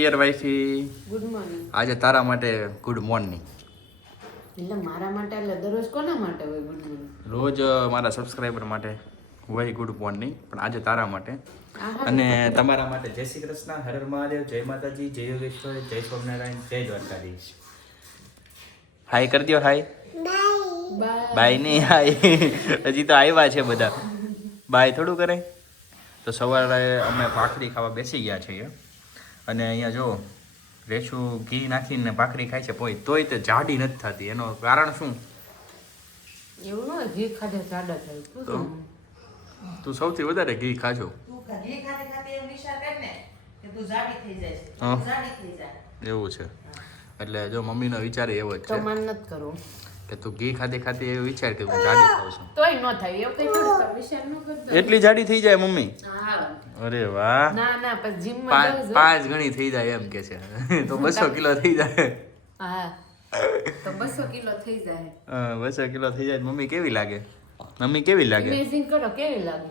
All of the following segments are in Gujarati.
Dear વાઈફી, good morning. આજે તારા માટે ગુડ મોર્નિંગ. એટલે મારા માટે એટલે દરરોજ કોના માટે હોય ગુડ મોર્નિંગ? રોજ મારા સબસ્ક્રાઈબર માટે હોય ગુડ મોર્નિંગ, પણ આજે તારા માટે આહા. અને તમારા માટે જય શ્રી કૃષ્ણ, હર હર મહાદેવ, જય માતાજી, જય યોગેશ્વર, જય સ્વામિનારાયણ, જય દ્વારકાધીશ. હાય કરી દો, હાય. બાય. બાય નહીં, હાય. હજી તો આવ્યા છે બધા, બાય થોડું કરે. તો સવારે અમે ભાખરી ખાવા બેસી ગયા છીએ અને અહીંયા જો રેશુ ઘી નાખીને ભાખરી ખાય છે, તોય તે જાડી નથી થતી. એનું કારણ શું? એવું ન ઘી ખાધે જાડા થાય. શું તો સમજવું? તું સૌથી વધારે ઘી ખાજો. હા. એવું છે. એટલે જો મમ્મીનો વિચાર એવો જ તો છે મન નથી કરવું. કે તું ઘી ખાતી ખાતી એવો વિચાર કે હું જાડી થાઉં છું. તોય ન થાય એવું કઈ થોડું તમે વિચાર ન કરતો. એટલી જાડી થઈ જાય મમ્મી? હા. અરે વાહ. ના ના પછી જીમમાં જવું છે. પાંચ ગણી થઈ જાય એમ કે છે. તો 200 કિલો થઈ જાય. હા. તો 200 કિલો થઈ જાય. 200 કિલો થઈ જાય. મમ્મી કેવી લાગે? મમ્મી કેવી લાગે? ઇમેજિન કરો કેવી લાગે.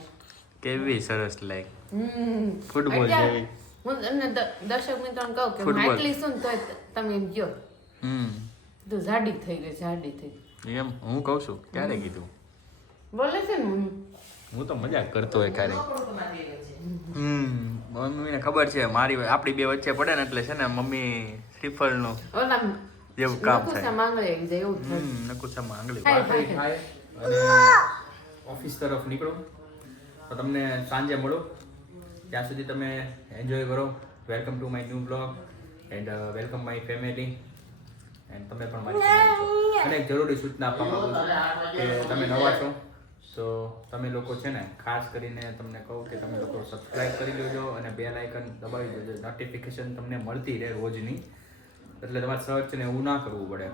કેવી સરસ લાગે. હમ. ફૂટબોલ અત્યારે જેવી. હું તમને દર્શક મિત્રોને કહું કે હું ફૂટબોલ. આટલી છું ને તોય તમે એમ કહો હમ તું જાડી થઈ ગઈ જાડી થઈ ગઈ. એમ હું કહું છું. ક્યારે કીધું? બોલે છે ને મમ્મી. હું તો મજાક કરતો હોય ક્યારે. મમ્મીને ખબર છે આપણી બે વચ્ચે પડે ને એટલે છે ને મમ્મી શ્રીફળનું ઓલા જેવું કામ નકુસા થાય. માંગલે આવી જાય એવું થાય. નકુસામાં આંગળી હાય, ભાખરી હાય. ખાય અને ઓફિસ તરફ નીકળો. તો તમને સાંજે મળો. ત્યાં સુધી તમે એન્જોય કરો. Welcome to my new blog and welcome my family. And તમે પણ મારી family છો. અને એક જરૂરી સૂચના આપવા માંગુ છું કે તમે નવા છો તો તમે લોકો છે ને ખાસ કરીને તમને કહું કે તમે લોકો સબસ્ક્રાઇબ કરી લેજો અને બેલ આઇકન દબાવી દેજો. નોટિફિકેશન તમને મળતી રહે રોજની. એટલે તમારે સર્ચ ને એવું ના કરવું પડે.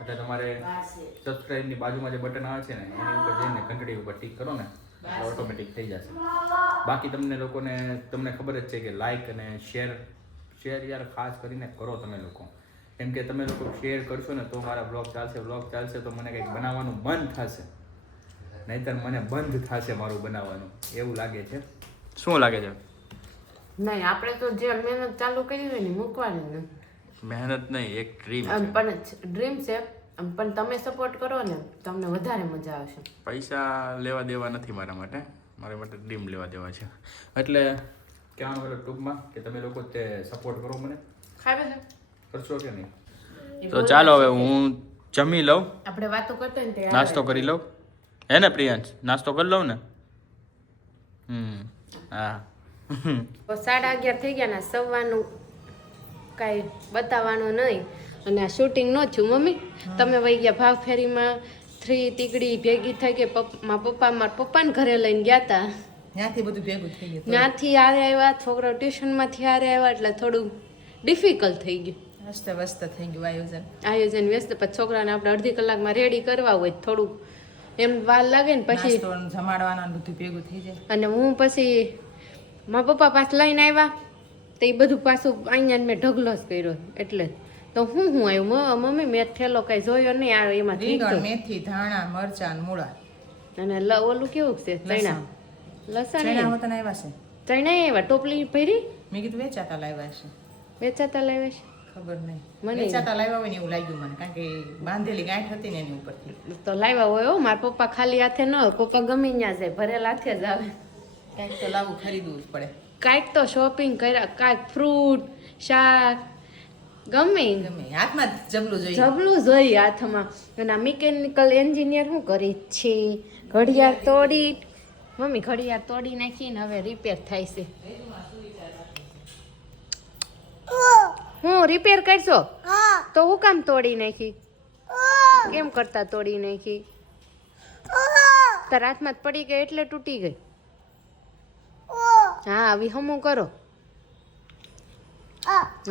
એટલે તમારે સબસ્ક્રાઇબની બાજુમાં જે બટન આવે છે ને એની ઉપર જઈને ઘંટડી ઉપર ટીક કરો ને એટલે ઓટોમેટિક થઈ જશે. બાકી તમને ખબર જ છે કે લાઇક અને શેર યાર ખાસ કરીને કરો તમે લોકો. કેમ કે તમે લોકો શેર કરશો ને તો મારા બ્લોગ ચાલશે તો મને કંઈક બનાવવાનું મન થશે, નહીંતર મને બંધ થશે મારું બનાવવાનું એવું લાગે છે. શું લાગે છે? નહીં આપણે તો જે મહેનત ચાલુ કરી હોય ને મૂકવાની ને. મહેનત નહીં, એક ડ્રીમ છે. પણ ડ્રીમ છે પણ તમે સપોર્ટ કરો ને તમને વધારે મજા આવશે. પૈસા લેવા દેવા નથી મારા માટે ડ્રીમ લેવા દેવા છે. એટલે કહેવાનું મતલબ ટૂંકમાં કે તમે લોકો તે સપોર્ટ કરો મને. ખાવે છે કરશો કે નહીં? તો ચાલો હવે હું જમી લઉં, આપણે વાતો કરતા ને તે નાસ્તો કરી લઉં. હે ને પ્રિયાંશ? નાસ્તો કરી લઉં ને? હા. 11:30 થઈ ગયા ને સવારનું કાંઈ બતાવવાનું નહીં અને આ શૂટિંગ ન થયું. મમ્મી તમે વહી ગયા ભાવ ફેરીમાં 3 તીકડી ભેગી થઈ ગઈ. મારા પપ્પાને ઘરે લઈને ગયા હતા. ત્યાંથી બધું ભેગું થઈ ગયું. ત્યાંથી હારે આવ્યા, છોકરો ટ્યુશનમાંથી હારે આવ્યા એટલે થોડું ડિફિકલ્ટ થઈ ગયું. વ્યસ્ત થઈ ગયું આયોજન વ્યસ્ત. પછી છોકરાને આપણે અડધી કલાકમાં રેડી કરવા હોય થોડુંક એમ વાર લાગે ને પછી નાસ્તો ને જમાડવાના ને બધું ભેગું થઈ જાય. અને હું પછી મારા પપ્પા પાસે લઈને આવ્યા તો એ બધું પાછું અહીંયા મેં ઢગલો જ કર્યો. એટલે તો હું આવ્યું મમ્મી મેં થેલો કઈ જોયો નહીં આ એમાં રીંગણ, મેથી, ધાણા, મરચાં ને મૂળા અને ઓલું કેવું છે ચણા લસણ ચણા હોતા આવ્યા છે. ચણા એવા ટોપલી ભરી મેં કીધું વેચાતા લાવ્યા છે. વેચાતા લાવ્યા છે. ખબર નહીં મને વેચાતા લાવ્યા હોય ને એવું લાગ્યું મને, કારણ કે બાંધેલી ગાંઠ હતી ને એની ઉપરથી. તો લાવ્યા હોય હો. મારા પપ્પા ખાલી હાથે ન હોય, પપ્પા ગમે ત્યાં જાય ભરેલા હાથે જ આવે. કાંઈક તો લાવવું ખરીદવું જ પડે. કાંઈક તો શોપિંગ કર્યા, કાંઈક ફ્રૂટ શાક ગમે ગમે હાથમાં જ જબલું જોઈએ. જબલું જોઈએ હાથમાં. અને આ મિકેનિકલ એન્જિનિયર શું કરી છે? ઘડિયાળ તોડી મમ્મી ઘડિયાળ તોડી નાખીને હવે રિપેર થાય છે. હું રિપેર કરશો તો હું કામ તોડી નાખી? કેમ કરતા તોડી નાખી? તાર હાથમાં જ પડી ગઈ એટલે તૂટી ગઈ. હા આવી હમું કરો.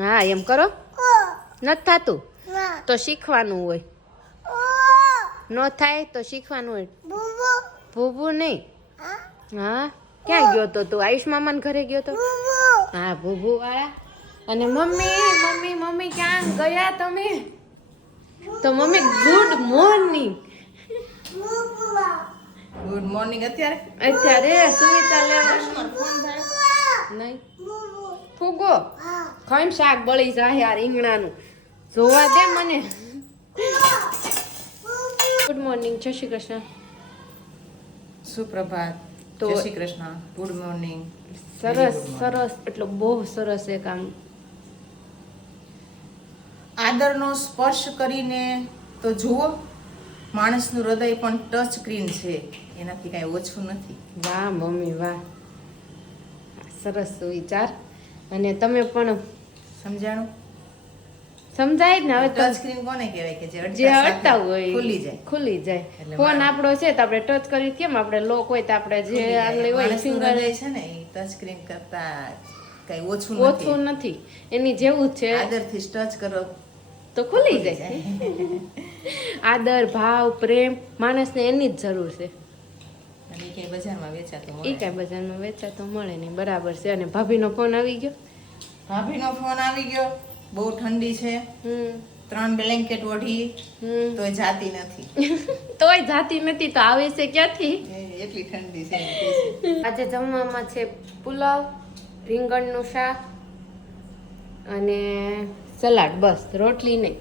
હા એમ કરો. નથી થતું તો શીખવાનું હોય. ન થાય તો શીખવાનું હોય. ભૂભુ નહીં. હા ક્યાં ગયો તો તું? આયુષ મામાને ઘરે ગયો તો? હા ભૂભુ વાળા. અને મમ્મી ક્યાં ગયા તમે? તો mummy good morning. Good morning. અત્યારે સુનિતા લેવા નહીં ફૂગો ખાઈને શાક બળી જાય યાર રીંગણાનું જોવા દે મને. ગુડ મોર્નિંગ, જય શ્રી કૃષ્ણ. સુપ્રભાત. તો- જય શ્રી કૃષ્ણ. Good morning. સરસ સરસ, એટલે બહુ સરસ એક આમ આદરનો સ્પર્શ કરીને તો જુઓ, માણસનું હૃદય પણ ટચ સ્ક્રીન છે, એનાથી કાંઈ ઓછું નથી. વાહ મમ્મી વાહ, સરસ વિચાર. અને તમે પણ સમજાણું? સમજાય જ ને હવે ટચ સ્ક્રીન કોને કહેવાય? કે જે અડતા અડતા સાથે હોય ખુલી જાય. ખુલી જાય. એટલે ફોન માણસ- આપણો છે તો આપણે ટચ કરી કેમ, આપણે લોક હોય તો આપણે જે ખુલી જાય. આંગળી હોય માણસનું ફિંગર હૃદય છે ને એ ટચ સ્ક્રીન કરતા કાંઈ ઓછું ઓછું નથી. નથી, એની જેવું જ છે આદરથી ટચ કરો તો ખુલી જાય. આદર ભાવ પ્રેમ માણસને એની જ જરૂર છે. અને એ ક્યાંય બજારમાં વેચાતો એ મળે. કાંઈ બજારમાં વેચાતો મળે નહીં. બરાબર છે. અને ભાભીનો ફોન આવી ગયો? ભાભીનો ફોન આવી ગયો. બહુ ઠંડી છે, 3 બ્લેન્કેટ ઓઢી હમ તોય જાતી નથી. તોય જાતી નથી તો આવે છે ક્યાંથી? એટલી ઠંડી છે. આજે જમવામાં છે પુલાવ, રીંગણનું શાક અને સલાડ, બસ. રોટલી નહીં.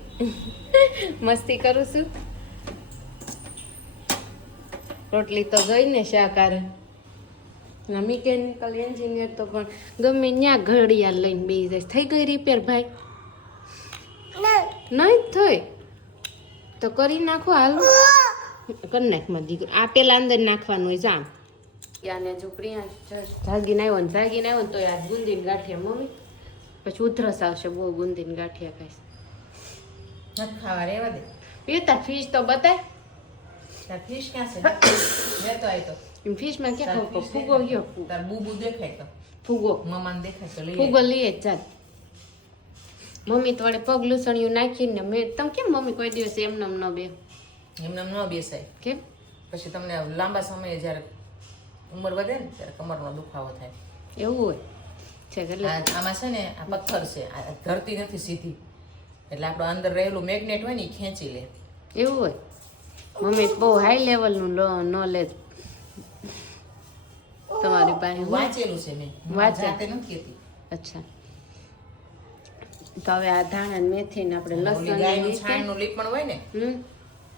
મસ્તી કરું છું. રોટલી તો ગઈ ને શાકારે. મિકેનિકલ એન્જિનિયર તો પણ ગમે ત્યાં ઘડિયાળ લઈને બેસી જાય. થઈ ગઈ રિપેર ભાઈ? નહીં થઈ તો કરી નાખો. હાલ કરી નાખમાં દીકરો. આ પેલા અંદર નાખવાનું હોય. જામ યાને જો પ્રિયા જાગીને આવ્યો ને તો યાર ગુંદીને ગાંઠિયા મમ્મી, પછી ઉધરસ આવશે બહુ. ગુંદીને ગાંઠિયા ખાઈશ. નથી ખાવા, રહેવા દે. પીતા ફીશ તો બતાય. તાર ફિશ ક્યાં છે? લેતો આય તો. એમ ફીશમાં ક્યાં તાર ખાવ? fish ફૂગો ગયો. તાર બુબુ દેખાય તો. ફૂગો મમ્માને દેખાય તો લઈ ફૂગો લઈએ જ ચાલ. મમ્મી તો વડે પગ લૂસણિયું નાખીને મેં તમે કેમ મમ્મી કોઈ દિવસ એમને ન બે એમને ન બેસાય. કેમ? પછી તમને લાંબા સમયે જ્યારે ઉંમર વધે ને ત્યારે કમરનો દુખાવો થાય. એવું હોય છે કે એટલે આમાં છે ને આ પથ્થર છે, આ ધરતી નથી સીધી, એટલે આપણું અંદર રહેલું મેગ્નેટ હોય ને એ ખેંચી લે. એવું હોય. મમ્મી બહુ હાઈ લેવલનું નોલેજ તમારી પાસે. વાંચેલું છે મેં, વાંચે. જાતે નથી કહેતી. અચ્છા, તો હવે આ ધાણા ને મેથી ને આપણે ઓલી લસણ ગાયનું છાણનું લીપણ હોય ને, હમ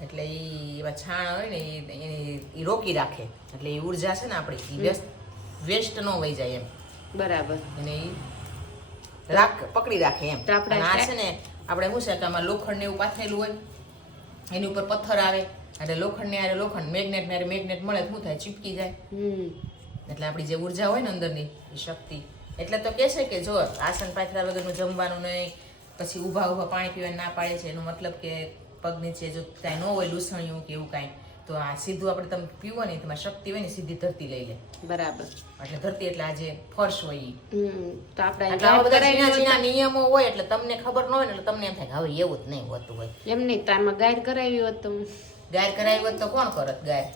એટલે એવા છાણ હોય ને એ રોકી રાખે, એટલે એ ઉર્જા છે ને આપણી વેસ્ટ ન વહી જાય એમ, બરાબર. અને એ પકડી રાખે એમ. તો આપણે અને આ છે ને આપણે શું છે કે આમાં લોખંડ ને એવું પાથરેલું હોય, એની ઉપર પથ્થર આવે, એટલે લોખંડ ને આરે લોખંડ, મેગ્નેટ ને મેગ્નેટ મળે શું થાય? ચીપકી જાય. એટલે આપણી જે ઉર્જા હોય ને અંદરની એ શક્તિ, એટલે તો કહે છે કે જો આસન પાથરા વગરનું જમવાનું નહીં, પછી ઊભા ઊભા પાણી પીવાનું ના પાડે છે. એનો મતલબ કે પગ નીચે જો કાંઈ ન હોય લૂસણિયું કે એવું કાંઈ, તો આ સીધું આપણે તમે પીવો ને તમારી શક્તિ હોય ને સીધી ધરતી લઈ લે. બરાબર. એટલે ધરતી એટલે આ જે ફર્શ હોય ઈ. તો આપણે એટલે આવા બધા ઝીણા નિયમો હોય એટલે તમને ખબર ન હોય ને એટલે તમને એમ થાય કે હવે એવું જ નહીં હોતું હોય. એમ નહીં તો આમાં ગાયર કરાવી હોત તો ગાય કરાવી હોત તો કોણ કરત ગાય?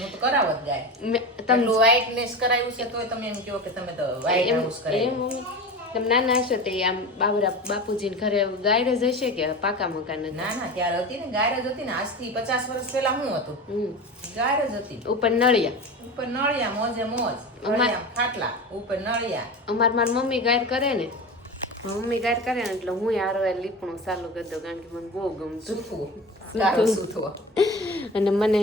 હું તો કરાવત ગાય. તમે તમે વ્હાઇટનેસ કરાવ્યું છે તોય તમે એમ કહો કે તમે તો વ્હાઇટ હાઉસ કરાવ્યું. મમ્મી તમે નાના હશો તે આમ બાબરા બાપુજીને ઘરે ગાયર જ હશે કે પાકા મકાન જ? ના ના, ત્યારે હતી ને ગાયર જ હતી ને. આજથી 50 વર્ષ પહેલા શું હતું? ગાયર જ હતી. ઉપર નળિયા. ઉપર નળિયા, મોજે મોજ, નળિયા ખાટલા ઉપર નળિયા. મારી મમ્મી ગાયર કરે ને, મમ્મી ગાયર કરે ને એટલે હું યાર લીપણું ચાલુ કરી દઉં, કારણ કે મને બહુ ગમતું. સૂથવું, ગારો સૂથવો. અને મને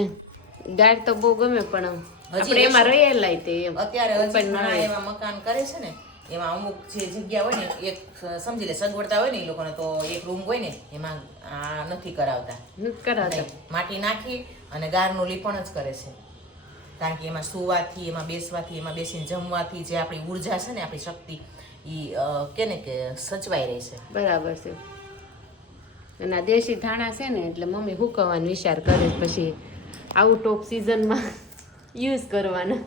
ગાયર તો બહુ ગમે, પણ આપણે એમાં રહેલાય તે એમ. અત્યારે હજી ઘણા એવા મકાન કરે છે ને, એમાં અમુક જે જગ્યા હોય ને, એક સમજી લે સગવડતા હોય ને એ લોકોને, તો એક રૂમ હોય ને એમાં આ નથી કરાવતા. કરાવતા માટી નાખી અને ગારનું લીપણ જ કરે છે. કારણ કે એમાં સુવાથી, એમાં બેસવાથી, એમાં બેસીને જમવાથી જે આપણી ઉર્જા છે ને, આપણી શક્તિ એ કે ને કે સચવાઈ રહે છે. બરાબર છે. અને આ દેશી ધાણા છે ને એટલે મમ્મી હુકવવાનો વિચાર કરે, પછી આઉટ ઓફ સિઝનમાં યુઝ કરવાના.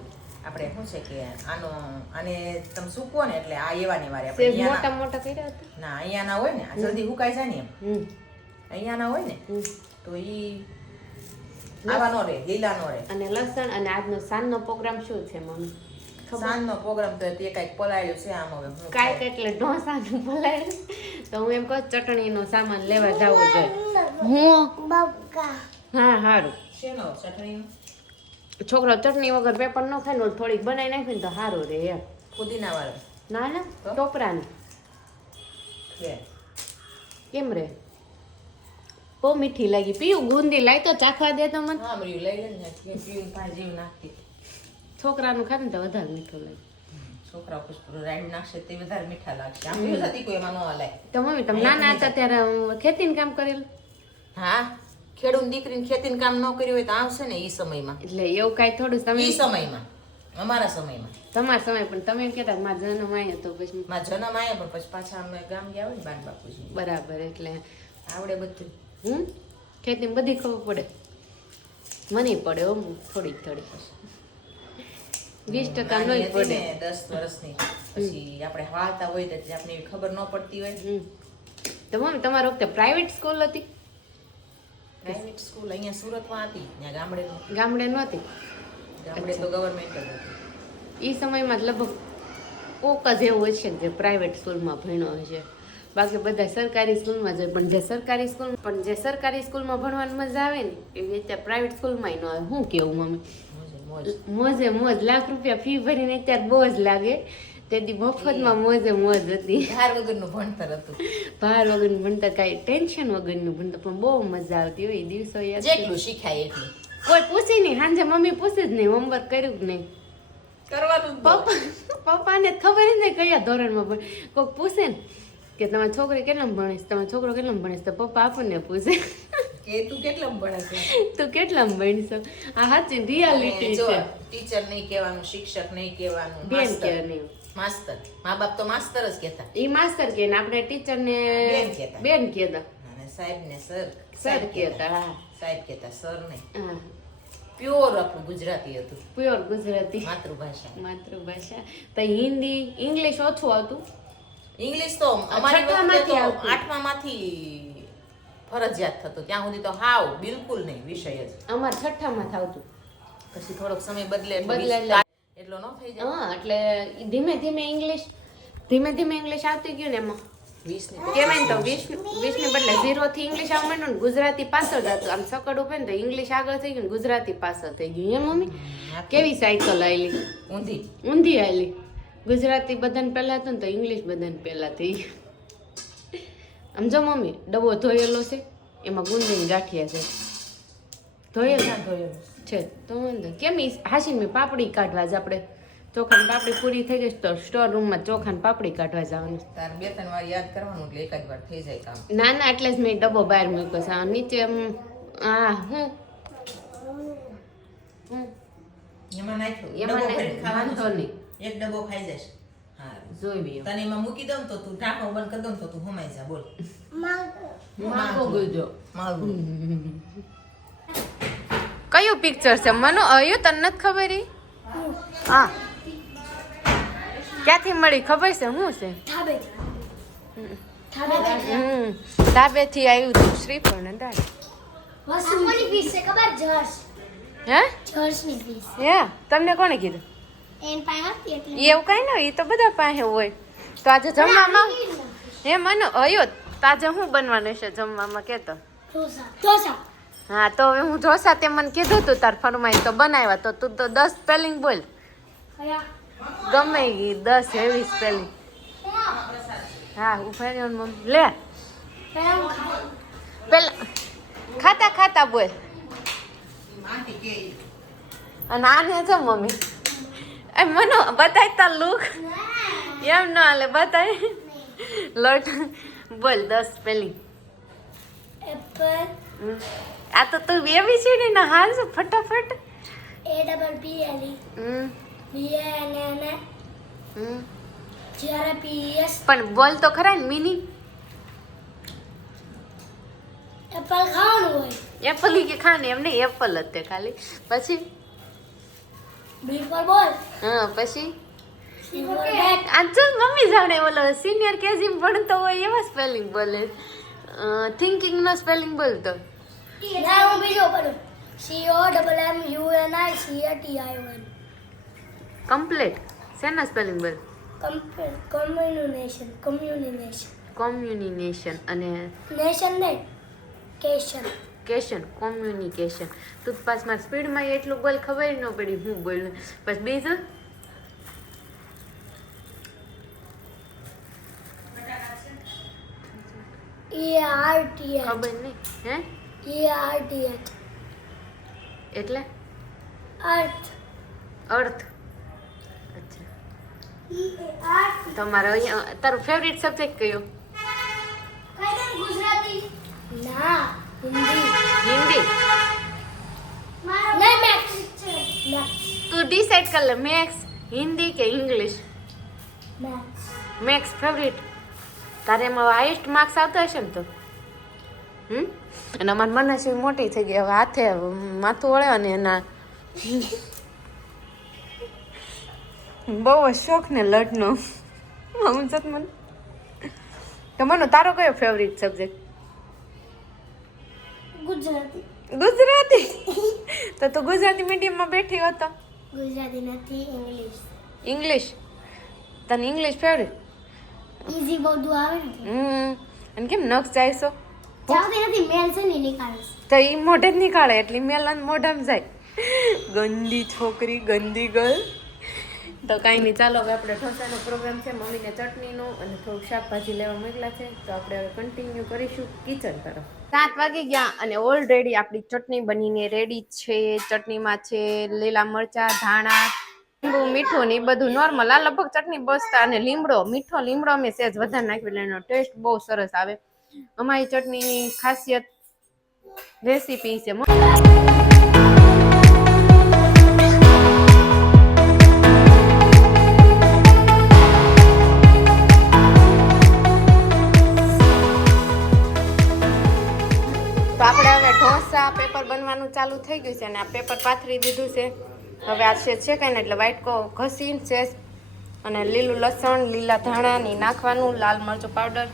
આપણે શું છે કે આને તમે સૂકવો ને એટલે આ એવાની વારે સેજ આપણે મોટા મોટા કર્યા હતા. ના અહીંયાના હોય ને, આ જલ્દી હુકાઈ જાય ને એમ. અહીંયાના હોય ને તો ઈ આવા નો રહે, લીલા નો રહે. અને લસણ. અને આજનો સાંજનો પ્રોગ્રામ શું છે મમ્મી? સાંજનો પ્રોગ્રામ તો તે કઈક પલાળ્યું છે આમ. હવે હું કાંઈક એટલે ઢોસાનું ભલાય તો હું એમ કહું ચટણીનો સામાન લેવા જવું જોઈએ. હું હા સારું. શેનો ચટણીનો? છોકરો ચટણી વગર પેપર ન ખાય ને થોડીક બનાવી નાખી ને તો સારું રહે એમ. પુદીના વાળો. ના ના તો? ટોપરાનું છે. કેમ રે બહુ મીઠી લાગી પીયું ગુંદી લાઈ તો ચાખવા દે તો મને હા મર્યું લઈ લે ને પીવું ભાજી નાખતી છોકરાનું ખાય ને તો વધારે મીઠું લાગે છોકરા પુષ્પ રાયડું નાખશે તે વધારે મીઠા લાગશે આમ પીવું થતી કોઈ એમાં ન હલાય તો મમ્મી તમે નાના હતા ત્યારે ખેતીનું કામ કરેલું હા ખેડૂત દીકરીને ખેતીનું કામ ન કર્યું હોય તો આવશે ને ઈ સમયમાં એટલે એવું કાંઈ થોડું તમે ઈ સમયમાં અમારા સમયમાં તમારા સમય પણ તમે એમ કહેતા મારા જન્મ આવ્યો તો પછી મારા જન્મ આવ્યા પણ પછી પાછા અમે ગામ ગયા હોય ને બાન બાપુજી બરાબર એટલે આવડે બધું ખેતી બધી ખબર પડે મને પડે હો થોડી 20% નાની નહીં હતી પડે ને 10 વર્ષની પછી આપણે વાળતા હોય તો આપણે એવી ખબર ન પડતી હોય તો મમ્મી તમારી વખતે પ્રાઇવેટ સ્કૂલ હતી પ્રાઇવેટ સ્કૂલ અહીંયા સુરતમાં હતી ત્યાં ગામડે ગામડે નહોતી ગામડે તો ગવર્મેન્ટ જ હતી એ સમયમાં જ લગભગ કોક જ એવું હશે જે પ્રાઇવેટ સ્કૂલમાં ભણ્યો હશે બાકી બધા સરકારી સ્કૂલમાં જ હોય પણ જે સરકારી સ્કૂલમાં ભણવાની મજા આવે ને એવી અત્યારે પ્રાઇવેટ સ્કૂલમાં ન આવે શું કેવું મમ્મી મોજે મોજ લાખ રૂપિયા ફી ભરીને અત્યારે બહુ જ લાગે તેથી મફતમાં મોજે મોજ હતી ધાર વગરનું ભણતર હતું બહાર વગરનું ભણતર કાંઈ ટેન્શન વગરનું ભણતર પણ બહુ મજા આવતી હોય એ દિવસો યાદ છે. જેટલું શીખાય એટલું કોઈ પૂછી નહીં સાંજે મમ્મી પૂછે જ નહીં હોમવર્ક કર્યું કે નહીં કરવાનું જ પપ્પાને ખબર જ નહીં કયા ધોરણમાં ભણે કોઈક પૂછે ને કે તમારી છોકરી કેટલામાં ભણે છે તમારો છોકરો કેટલામાં ભણે છે તો પપ્પા આપણને પૂછે કે તું કેટલા ભણે છે તું કેટલામાં ભણશો આ સાચી રિયાલિટી જો છે ટીચર નહીં કહેવાનું શિક્ષક નહીં કહેવાનું બેન માસ્તર. કે નહીં માસ્તર મા બાપ તો માસ્તર જ કહેતા એ માસ્તર કે ને આપણે ટીચરને બેન કહેતા. બેન કહેતા અને સાહેબ ને સર સર કહેતા હા સાહેબ કહેતા સર નહીં હા પ્યોર આપણું ગુજરાતી હતું પ્યોર ગુજરાતી માતૃભાષા માતૃભાષા તો હિન્દી ઇંગ્લિશ ઓછું આવતું ઇંગ્લિશ તો અમારી વખતે છઠ્ઠામાંથી તો આવતું. 8મા માંથી ફરજિયાત થતું ત્યાં સુધી તો હાવ બિલકુલ નહીં વિષય જ અમારે છઠ્ઠામાં થાવતું પછી થોડોક સમય બદલે એટલે બદલે 20 એટલો ન થઈ જાય હા એટલે ધીમે ધીમે ઇંગ્લિશ આવતી ગયું ને એમાં 20 ની કેવાય ને તો 20 ને બદલે 0 થી ઇંગ્લિશ આવવા માંડ્યું ને ગુજરાતી પાછળ હતું આમ સકડ ઉપર ને તો ઇંગ્લિશ આગળ થઈ ગયું ને ગુજરાતી પાછળ થઈ ગયું એમ મમ્મી કેવી સાયકલ આવેલી ઊંધી ઊંધી આવેલી ગુજરાતી બધાને પહેલા હતું ને તો ઇંગ્લિશ બધાને પહેલા થઈ ગયું આમ જો મમ્મી ડબ્બો ધોયેલો છે એમાં ગુંદીની ગાંઠિયા છે ધોયેલો છે તો વાંધો કેમ ઈ હાસીની પાપડી કાઢવા જ આપણે ચોખાની પાપડી પૂરી થઈ ગઈ તો સ્ટોર રૂમમાં ચોખાની પાપડી કાઢવા જવાનું તાર 2-3 વાર યાદ કરવાનું એટલે એકાદ વાર થઈ જાય કામ ના ના એટલે જ મેં ડબ્બો બહાર મૂક્યો છે આ નીચે એમ હા હું એમાં નાખ્યો એમાં ડબ્બો ભરીને ખાવાનું વાંધો નહીં એક ડબ્બો ખાઈ જશે હા જોઈ લઈએ તને એમાં મૂકી દઉં ને તો તું ઢાંકણું બંધ કરી દઉં ને તો તું હમાઈ જા બોલ માગો ગુજો મારું કયું પિક્ચર છે મનો અયો તને નથી ખબર ઈ હા ક્યાંથી મળી ખબર છે શું છે ધાબેથી આવ્યું હતું શ્રીફળ ને દાળ વસુની ફીસ છે ખબર જર્સ હે જર્સની ફીસ હે તમને કોણે કીધું એન પાસે હતી એટલે ઈ એવું કઈ ન હોય ઈ તો બધા પાસે હોય તો આજે જમવામાં હે મનો અયો તો આજે શું બનવાનું છે જમવામાં કેતો ઢોસા હા તો હવે હું ઢોસા તે મને કીધું તું તાર ફરમાઈ તો બનાવ્યા તો તું તો 10 સ્પેલિંગ બોલ કયા ગમે ઈ 10 હેવી સ્પેલિંગ હા ઉભા રહ્યો ને મમ્મી લે કયા ખા પેલા ખાતા ખાતા બોલ માટી કે અને આને જો મમ્મી એ મનો બતાય તાર લુક એમ ન હાલે બતાય લોટ બોલ 10 સ્પેલિંગ એપલ આ તો તું એવી છે ને હાલ છે ફટાફટ APPLE હમ BANN હમ GRPES પણ બોલ તો ખરા ને મિનિંગ એપલ ખાવાનું હોય એપલ કે ખાને એમ નહીં એપલ જ તે ખાલી પછી B for ball હા પછી C for bat આ ચલ મમ્મી જાણે ઓલો સિનિયર કેજી ભણતો હોય એવા સ્પેલિંગ બોલે થિંકિંગ નો સ્પેલિંગ બોલતો ના હું બીજો બોલું COMMUNICATION કમ્પ્લીટ શેના સ્પેલિંગ બોલ communication કોમ્યુનિકેશન અને nation ને cation કેશન કોમ્યુનિકેશન તું પાસ માર સ્પીડમાં એટલું બોલ ખબર ન પડી હું બોલું પછી બીજું EARTH. ખબર નહીં હે EARTH. એટલે અર્થ. અર્થ. અચ્છા EARTH. તમારો અહીંયા તારો ફેવરિટ સબ્જેક્ટ કયો? ગુજરાતી. ના, હિન્દી. હિન્દી. નહીં, મેથ્સ. મેથ્સ. તું ડિસાઈડ કર લે, મેથ્સ, હિન્દી કે ઇંગ્લિશ? મેથ્સ. Maths favourite. તારે એમાં હાઈએસ્ટ માર્ક્સ આવતા હશે ને તો અને અમારી મનસ્વી મોટી થઈ ગઈ, હવે હાથે માથું વળે અને એના બહુ જ શોખ ને લડનો. સમજત મને તો મને તારો કયો ફેવરિટ સબ્જેક્ટ? ગુજરાતી. ગુજરાતી. તો તું ગુજરાતી મીડિયમમાં બેઠી હતો? ગુજરાતી નથી, ઇંગ્લિશ. ઇંગ્લિશ. તને ઇંગ્લિશ ફેવરિટ? ઈઝી બધું આવે ને. અને કેમ નખ જાય છો? ચાલતી નથી, મેલ છે ને નીકાળે. તો એ મોઢે જ નીકાળે એટલે મેલન મોઢામાં જાય. ગંદી છોકરી, ગંદી ગર્લ. તો કાંઈ નહીં, ચાલો હવે આપણે ઢોસાનો પ્રોગ્રામ છે, મમ્મીને ચટણીનો અને થોડુંક શાકભાજી લેવા મોકલા છે, તો આપણે હવે કન્ટિન્યુ કરીશું કિચન તરફ. 7 વાગી ગયા અને ઓલરેડી આપણી ચટણી બનીને રેડી છે. ચટણીમાં છે લીલા મરચાં, ધાણા, લીંબુ, મીઠું ને એ બધું નોર્મલ. આ લગભગ ચટણી બસતા અને લીમડો, મીઠો લીમડો અમે સહેજ વધારે નાખ્યો એટલે એનો ટેસ્ટ બહુ સરસ આવે. અમારી ચટણીની ખાસિયત રેસીપી છે. તો આપણે હવે ઢોસા પેપર બનવાનું ચાલુ થઈ ગયું છે અને આ પેપર પાથરી દીધું છે. હવે આ છે કાંઈ ને એટલે વાટકો ઘસીને છે અને લીલું લસણ, લીલા ધાણા ને નાખવાનું, લાલ મરચું પાવડર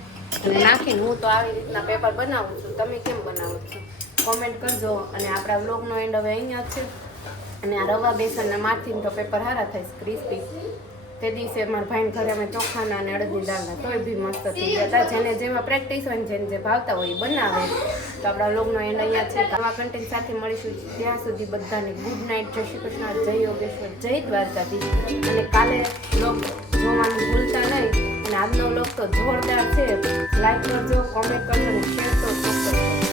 અને નાખીને હું તો આવી રીતના પેપર બનાવું છું. તમે કેમ બનાવો છો કોમેન્ટ કરજો. અને આપણા વ્લોગનો એન્ડ હવે અહીંયા જ છે. અને આ રવા બેસનના માથીને તો પેપર સારા થાય ક્રિસ્પી. તે દિવસે મારા ભાઈને ઘરે અમે ચોખાના અને અડદની દાળના તોય બી મસ્ત થઈ ગયા હતા. જેને જેમાં પ્રેક્ટિસ હોય ને જેને જે ભાવતા હોય એ બનાવે. તો આપણા વ્લોગનો એન્ડ અહીંયા છે. આવા કન્ટેન્ટ સાથે મળીશું. ત્યાં સુધી બધાને ગુડ નાઇટ, જય શ્રી કૃષ્ણ, જય યોગેશ્વર, જય દ્વારકાધીશ. અને કાલે વ્લોગ જોવાનું ભૂલતા નહીં. અને આજનો વ્લોગ તો જોરદાર છે. લાઈક કરજો, કોમેન્ટ કરજો અને શેર તો ચોક્કસ.